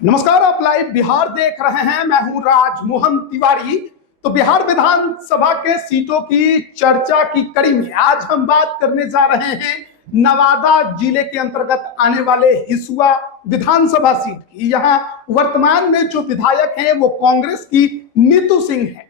नमस्कार, आप लाइव बिहार देख रहे हैं। मैं हूं राजमोहन तिवारी। तो बिहार विधानसभा के सीटों की चर्चा की कड़ी में आज हम बात करने जा रहे हैं नवादा जिले के अंतर्गत आने वाले हिसुआ विधानसभा सीट की। यहां वर्तमान में जो विधायक हैं वो कांग्रेस की नीतू सिंह है।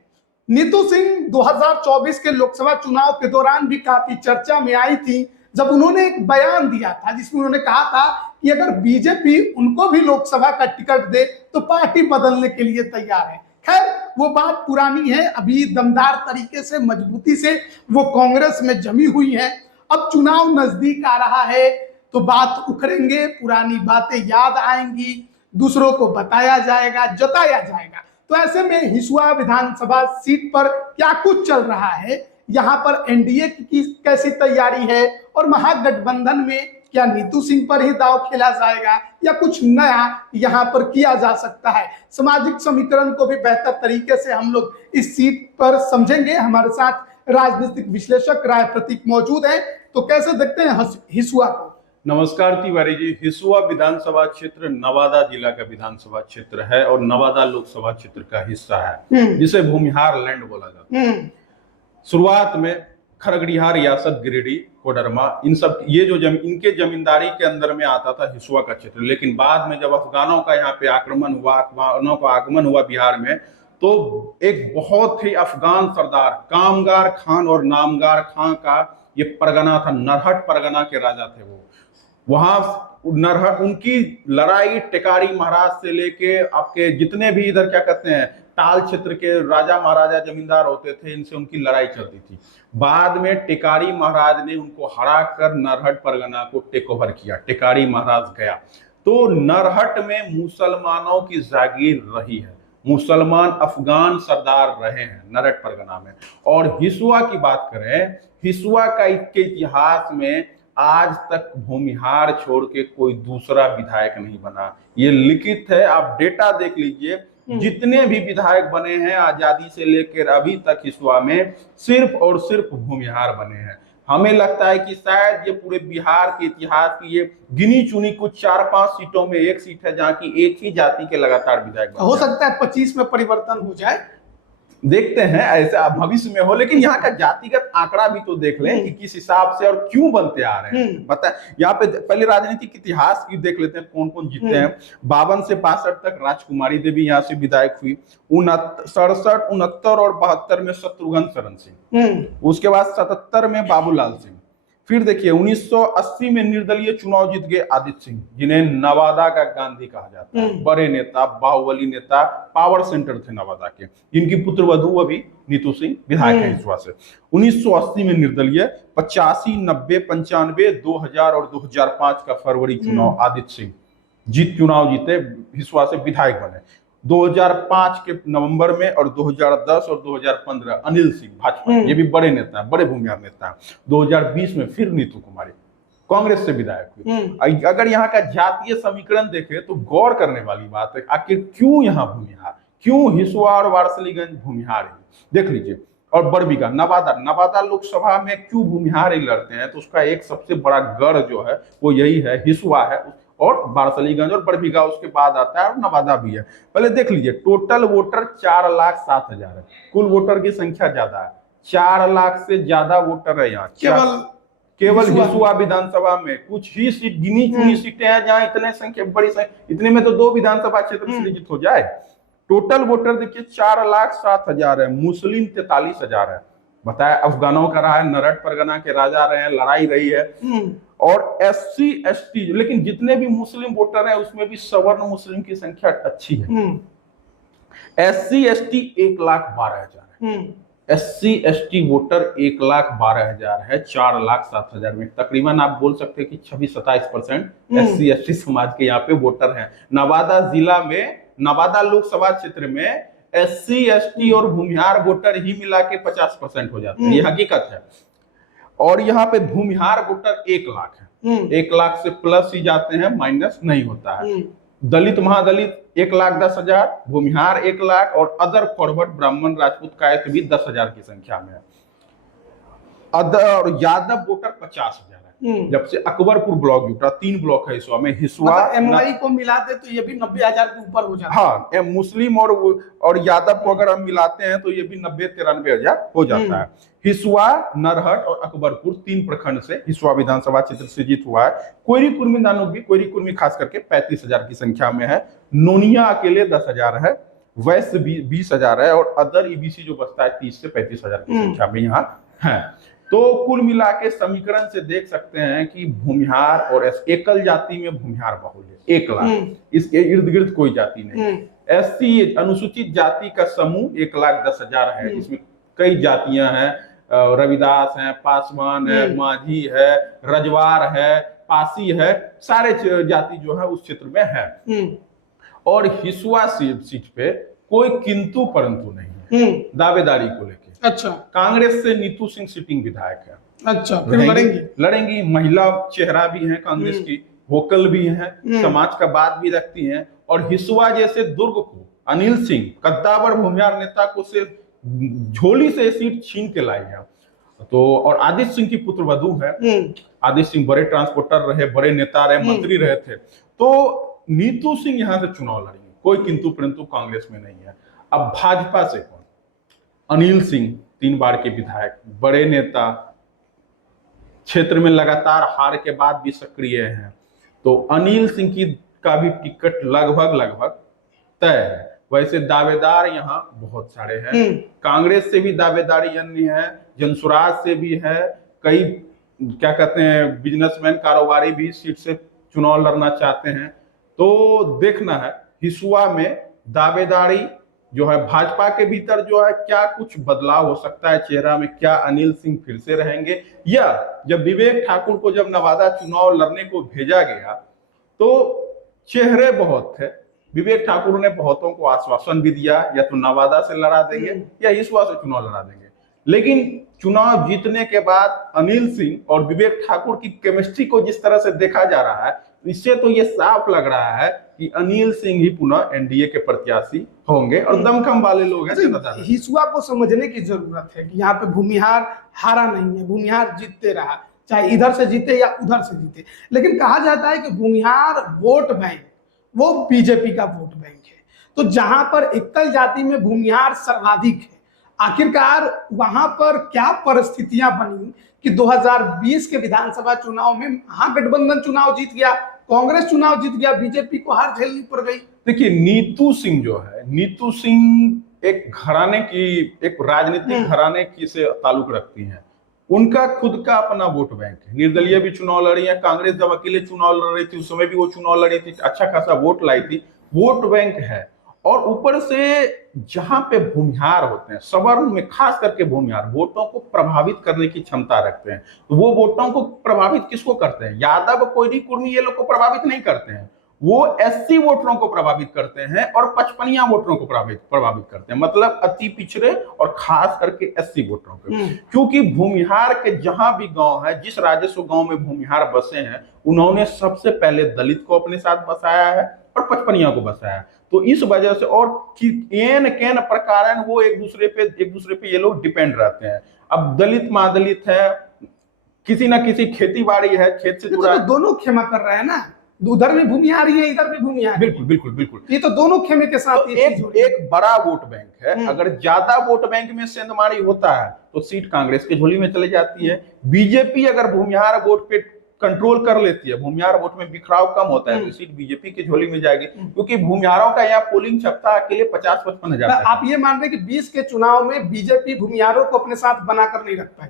नीतू सिंह 2024 के लोकसभा चुनाव के दौरान भी काफी चर्चा में आई थी, जब उन्होंने एक बयान दिया था जिसमें उन्होंने कहा था कि अगर बीजेपी उनको भी लोकसभा का टिकट दे तो पार्टी बदलने के लिए तैयार है। खैर, वो बात पुरानी है। अभी दमदार तरीके से, मजबूती से वो कांग्रेस में जमी हुई है। अब चुनाव नजदीक आ रहा है तो बात उखड़ेंगे, पुरानी बातें याद आएंगी, दूसरों को बताया जाएगा, जताया जाएगा। तो ऐसे में हिसुआ विधानसभा सीट पर क्या कुछ चल रहा है, यहाँ पर एनडीए की कैसी तैयारी है और महागठबंधन में क्या नीतू सिंह पर ही दांव खेला जाएगा या कुछ नया यहाँ पर किया जा सकता है, सामाजिक समीकरण को भी बेहतर तरीके से हम लोग इस सीट पर समझेंगे। हमारे साथ राजनीतिक विश्लेषक राय प्रतीक मौजूद है। तो कैसे देखते हैं हिसुआ को? नमस्कार तिवारी जी। हिसुआ विधानसभा क्षेत्र नवादा जिला का विधानसभा क्षेत्र है और नवादा लोकसभा क्षेत्र का हिस्सा है, जिसे भूमिहार लैंड बोला जाता है। शुरुआत में खरगड़िया रियासत, गिरिडीह, कोडरमा, इन सब ये जो इनके जमींदारी के अंदर में आता था हिसुआ का क्षेत्र। लेकिन बाद में जब अफगानों का यहाँ पे आक्रमण हुआ, अफगानों का आगमन हुआ बिहार में, तो एक बहुत ही अफगान सरदार कामगार खान और नामगार खान का ये परगना था। नरहट परगना के राजा थे वो। वहां नरहट, उनकी लड़ाई टेकारी महाराज से लेके आपके जितने भी इधर क्या कहते हैं टाल क्षेत्र के राजा महाराजा जमींदार होते थे, इनसे उनकी लड़ाई चलती थी। बाद में टेकारी महाराज ने उनको हरा कर नरहट परगना को टेक ओवर किया। टेकारी महाराज गया तो नरहट में मुसलमानों की जागीर रही है, मुसलमान अफगान सरदार रहे हैं नरहट परगना में। और हिसुआ की बात करें, हिसुआ का के इतिहास में आज तक भूमिहार छोड़ के कोई दूसरा विधायक नहीं बना। ये लिखित है, आप डेटा देख लीजिए। जितने भी विधायक बने हैं आजादी से लेकर अभी तक हिसुआ में, सिर्फ और सिर्फ भूमिहार बने हैं। हमें लगता है कि शायद ये पूरे बिहार के इतिहास की ये गिनी चुनी कुछ 4-5 सीटों में एक सीट है जहां की एक ही जाति के लगातार विधायक हो सकता है 25 में परिवर्तन हो जाए, देखते हैं ऐसा भविष्य में हो। लेकिन यहाँ का जातिगत आंकड़ा भी तो देख लें कि किस हिसाब से और क्यों बनते आ रहे हैं। बता, यहाँ पे पहले राजनीतिक इतिहास की देख लेते हैं, कौन कौन जीते हैं। 52 से 62 तक राजकुमारी देवी यहाँ से विधायक हुई। 67, 69 और 72 में शत्रुघ्न शरण सिंह। उसके बाद 77 में बाबूलाल सिंह। फिर देखिए 1980 में निर्दलीय चुनाव जीत गए आदित्य सिंह, जिन्हें नवादा का गांधी कहा जाता है। बड़े नेता, बाहुबली नेता, पावर सेंटर थे नवादा के, जिनकी पुत्र वधू अभी नीतू सिंह विधायक है हिसुआ से। 1980 में निर्दलीय, 85, 90, 95, 2000 और 2005 का फरवरी चुनाव आदित्य सिंह चुनाव जीते, हिसुआ से विधायक बने। 2005 के नवंबर में और 2010 और 2015 अनिल सिंह भाजपा, ये भी बड़े नेता हैं, बड़े भूमिहार नेता हैं। 2020 में फिर नीतू कुमारी कांग्रेस से विधायक हुई। अगर यहाँ का जातीय समीकरण देखें तो गौर करने वाली बात है, आखिर क्यों यहाँ भूमिहार, क्यों हिसुआ और वारसलीगंज भूमिहार है, देख लीजिए। और बरबीघा, नवादा लोकसभा में क्यों भूमिहार ही लड़ते हैं, तो उसका एक सबसे बड़ा गढ़ जो है वो यही है, हिसुआ है और वारसलीगंज और बरबीघा उसके बाद आता है और नवादा भी है। पहले देख लीजिए, टोटल वोटर 4,07,000 है, कुल वोटर की संख्या ज्यादा है, 4 लाख से ज्यादा वोटर है यहाँ केवल हिसुआ विधानसभा में। कुछ ही सीट, गिनी चुनी सीटें हैं जहां इतने संख्या, बड़ी संख्या, इतने में तो 2 विधानसभा क्षेत्र सृजित हो जाए। टोटल वोटर देखिए 4,07,000 है, मुस्लिम 43,000 है। बताया, अफगानों का रहा है, नरहट परगना के राजा रहे हैं, लड़ाई रही है। और SC ST, लेकिन जितने भी मुस्लिम वोटर हैं उसमें भी सवर्ण मुस्लिम की संख्या अच्छी है। SC ST 1,12,000 है। SC ST वोटर 1,12,000 है 4,07,000 में। तकरीबन आप बोल सकते हैं कि 26-27% SC ST समाज के यहाँ पे वोटर हैं। नवादा जिला में, नवादा लोकसभा क्षेत्र में SC ST और भूमिहार वोटर ही मिला के 50% हो जाते हैं, ये हकीकत है। और यहाँ पे भूमिहार वोटर 1 लाख है, 1 लाख से प्लस ही जाते हैं, माइनस नहीं होता है। दलित महादलित 1,10,000, भूमिहार 1 लाख और अदर फॉरवर्ड ब्राह्मण राजपूत कायस्थ भी 10,000 की संख्या में है। और यादव वोटर 50,000 है, जब से अकबरपुर ब्लॉक जुटा, 3 ब्लॉक है हिसुआ में। हिसुआ एमवाई को मिलाते तो ये भी 90,000 के ऊपर हो जाता। हाँ, मुस्लिम और यादव को अगर हम मिलाते हैं तो ये भी 90-93,000 हो जाता है। हिसुआ, नरहट और अकबरपुर 3 प्रखंड से हिसुआ विधानसभा क्षेत्र से जीत हुआ है। कोयरी कुर्मी दानोगी, कोयरी कुर्मी खास करके 35,000 की संख्या में है। नोनिया अकेले 10,000 है, वैश्य 20,000 है और अदर ईबीसी जो बचता है 30 से 35,000 की संख्या में यहाँ है। तो कुल मिला के समीकरण से देख सकते हैं कि भूमिहार और एकल जाति में भूमिहार बहुल है, 1 लाख, इसके इर्द गिर्द कोई जाति नहीं। एससी अनुसूचित जाति का समूह 1,10,000 है, इसमें कई जातियां हैं, रविदास हैं, पासवान है, माझी है, रजवार है, पासी है, सारे जाति जो है उस क्षेत्र में है। और हिसुआ सीट पे कोई किंतु परंतु नहीं है दावेदारी को लेकर। अच्छा, कांग्रेस से नीतू सिंह सिटिंग विधायक है। अच्छा, फिर लड़ेंगी। महिला चेहरा भी है कांग्रेस की, वोकल भी है, समाज का बात भी रखती हैं। और हिसुआ जैसे दुर्ग को अनिल सिंह, कद्दावर भूमिहार नेता को से झोली से सीट छीन के लाई है। तो और आदित्य सिंह की पुत्रवधू है। आदित्य सिंह बड़े ट्रांसपोर्टर रहे, बड़े नेता रहे, मंत्री रहे थे। तो नीतू सिंह यहां से चुनाव लड़ेंगे, कोई किंतु परंतु कांग्रेस में नहीं है। अब भाजपा से कौन? अनिल सिंह 3 बार के विधायक, बड़े नेता, क्षेत्र में लगातार हार के बाद भी सक्रिय हैं। तो अनिल सिंह की का भी टिकट लगभग तय है। वैसे दावेदार यहाँ बहुत सारे हैं, कांग्रेस से भी दावेदारी अन्य है, जनसुराज से भी है, कई क्या कहते हैं बिजनेसमैन, कारोबारी भी सीट से चुनाव लड़ना चाहते हैं। तो देखना है हिसुआ में दावेदारी जो है भाजपा के भीतर जो है क्या कुछ बदलाव हो सकता है चेहरा में, क्या अनिल सिंह फिर से रहेंगे, या जब विवेक ठाकुर को जब नवादा चुनाव लड़ने को भेजा गया तो चेहरे बहुत थे। विवेक ठाकुर ने बहुतों को आश्वासन भी दिया या तो नवादा से लड़ा देंगे या हिसुआ से चुनाव लड़ा देंगे, लेकिन चुनाव जीतने के बाद अनिल सिंह और विवेक ठाकुर की केमिस्ट्री को जिस तरह से देखा जा रहा है, इससे तो ये साफ लग रहा है कि अनिल सिंह ही पुनः एनडीए के प्रत्याशी होंगे और दमखम वाले लोग हैं। हिसुआ को समझने की जरूरत है कि यहाँ पे भूमिहार हारा नहीं है, भूमिहार जीतते रहा, चाहे इधर से जीते या उधर से जीते। लेकिन कहा जाता है कि भूमिहार वोट बैंक वो बीजेपी का वोट बैंक है। तो जहां पर एकल जाति में भूमिहार सर्वाधिक है, आखिरकार वहां पर क्या परिस्थितियां बनी कि 2020 के विधानसभा चुनाव में महागठबंधन चुनाव जीत गया, कांग्रेस चुनाव जीत गया, बीजेपी को हार झेलनी पड़ गई। देखिए नीतू सिंह जो है, नीतू सिंह एक घराने की, एक राजनीतिक घराने की से ताल्लुक रखती हैं। उनका खुद का अपना वोट बैंक है। निर्दलीय भी चुनाव लड़ी है, कांग्रेस जब अकेले चुनाव लड़ रही थी उस समय भी वो चुनाव लड़ी थी, अच्छा खासा वोट लाई थी, वोट बैंक है। और ऊपर से जहां पे भूमिहार होते हैं, सवर्ण में खास करके भूमिहार वोटों को प्रभावित करने की क्षमता रखते हैं। तो वो वोटों को प्रभावित किसको करते हैं? यादव, कोयरी, कुर्मी ये लोग को प्रभावित नहीं करते हैं, वो एससी वोटरों को प्रभावित करते हैं और 55 वोटरों को प्रभावित करते हैं, मतलब अति पिछड़े और खास करके एससी वोटरों को। क्योंकि भूमिहार के जहां भी गांव है, जिस राजस्व गांव में भूमिहार बसे हैं, उन्होंने सबसे पहले दलित को अपने साथ बसाया है और 55 को बसाया। तो इस वजह से और केन प्रकार वो एक दूसरे पे ये लोग डिपेंड रहते हैं। अब दलित महादलित है, किसी ना किसी खेती बाड़ी है, खेत से जुड़ा, तो दोनों खेमा कर रहे हैं ना, उधर भी भूमिहार है, इधर भी भूमिहार। बिल्कुल ये तो दोनों खेमे के साथ तो एक बड़ा वोट बैंक है। अगर ज्यादा वोट बैंक में सेंधमारी होता है तो सीट कांग्रेस के झोली में चली जाती है। बीजेपी अगर भूमिहार वोट पे कंट्रोल कर लेती है, भूमिहार वोट में बिखराव कम होता है, तो सीट बीजेपी की झोली में जाएगी। क्योंकि भूमिहारों का यहाँ पोलिंग क्षमता अकेले 50-55 हजार। आप ये मान रहे हैं कि 20 के चुनाव में बीजेपी भूमिहारों को अपने साथ बनाकर नहीं रख पाई?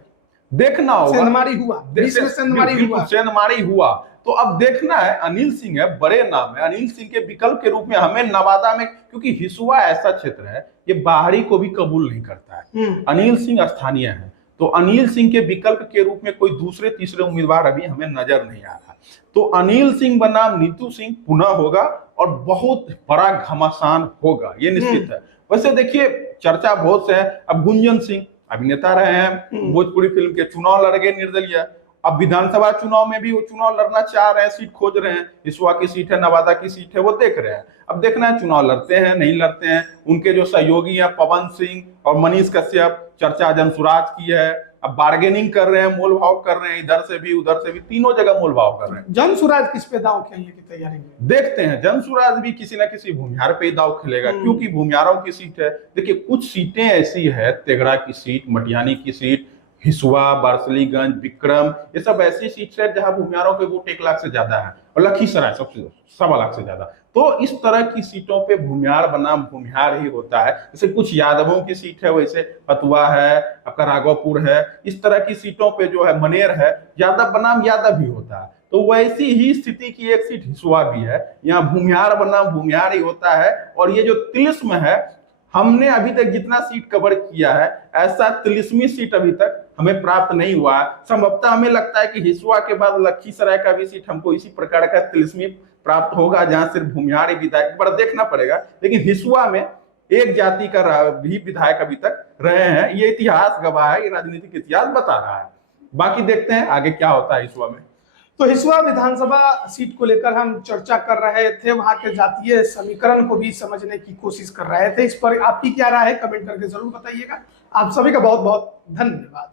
देखना होगा, सेंधमारी हुआ, 20 में सेंधमारी हुआ। तो अब देखना है, अनिल सिंह है, बड़े नाम है, अनिल सिंह के विकल्प के रूप में हमें नवादा में, क्योंकि हिसुआ ऐसा क्षेत्र है ये बाहरी को भी कबूल नहीं करता है, अनिल सिंह स्थानीय है, तो अनिल सिंह के विकल्प के रूप में कोई दूसरे तीसरे उम्मीदवार अभी हमें नजर नहीं आ रहा। तो अनिल सिंह बनाम नीतू सिंह पुनः होगा और बहुत बड़ा घमासान होगा, ये निश्चित है। वैसे देखिए चर्चा बहुत से है। अब गुंजन सिंह अभिनेता रहे हैं, भोजपुरी फिल्म के, चुनाव लड़ गए निर्दलीय, अब विधानसभा चुनाव में भी वो चुनाव लड़ना चाह रहे हैं, सीट खोज रहे हैं, हिसुआ की सीट है, नवादा की सीट है, वो देख रहे हैं। अब देखना है चुनाव लड़ते हैं नहीं लड़ते हैं। उनके जो सहयोगी हैं पवन सिंह और मनीष कश्यप, चर्चा जनसुराज की है, अब बार्गेनिंग कर रहे हैं, मोल भाव कर रहे हैं, इधर से भी उधर से भी, तीनों जगह मोल भाव कर रहे हैं। जन सुराज किस पे दांव खेलने की तैयारी में? देखते हैं, जनसुराज भी किसी ना किसी भूमिहार पे ही दाव खेलेगा, क्योंकि भूमिहारों की सीट है। देखिए कुछ सीटें ऐसी है, तेघड़ा की सीट, मटियानी की सीट, हिसुआ, बारसलीगंज, विक्रम, ये सब ऐसी सीट है जहां भूमिहारों के वोट 1 लाख से ज्यादा है, और लखीसराय सबसे 1.25 लाख से ज्यादा। तो इस तरह की सीटों पे भूमिहार बनाम भूमिहार ही होता है। जैसे कुछ यादवों की सीट है, वैसे फतुआ है, आपका राघोपुर है, इस तरह की सीटों पे जो है, मनेर है, यादव बनाम यादव ही होता है। तो वैसी ही स्थिति की एक सीट हिसुआ भी है, यहाँ भूमिहार बनाम भूमिहार ही होता है। और ये जो तिलिस्म है, हमने अभी तक जितना सीट कवर किया है, ऐसा तिलिस्मी सीट अभी तक हमें प्राप्त नहीं हुआ है। संभवतः हमें लगता है कि हिसुआ के बाद लखीसराय का भी सीट हमको इसी प्रकार का तिलिस्मी प्राप्त होगा, जहां सिर्फ भूमिहार ही विधायक, पर देखना पड़ेगा। लेकिन हिसुआ में एक जाति का भी विधायक अभी तक रहे हैं, ये इतिहास गवाह है, ये राजनीतिक इतिहास बता रहा है। बाकी देखते हैं आगे क्या होता है हिसुआ में। तो हिसुआ विधानसभा सीट को लेकर हम चर्चा कर रहे थे, वहां के जातीय समीकरण को भी समझने की कोशिश कर रहे थे। इस पर आपकी क्या राय है, कमेंट करके जरूर बताइएगा। आप सभी का बहुत बहुत धन्यवाद।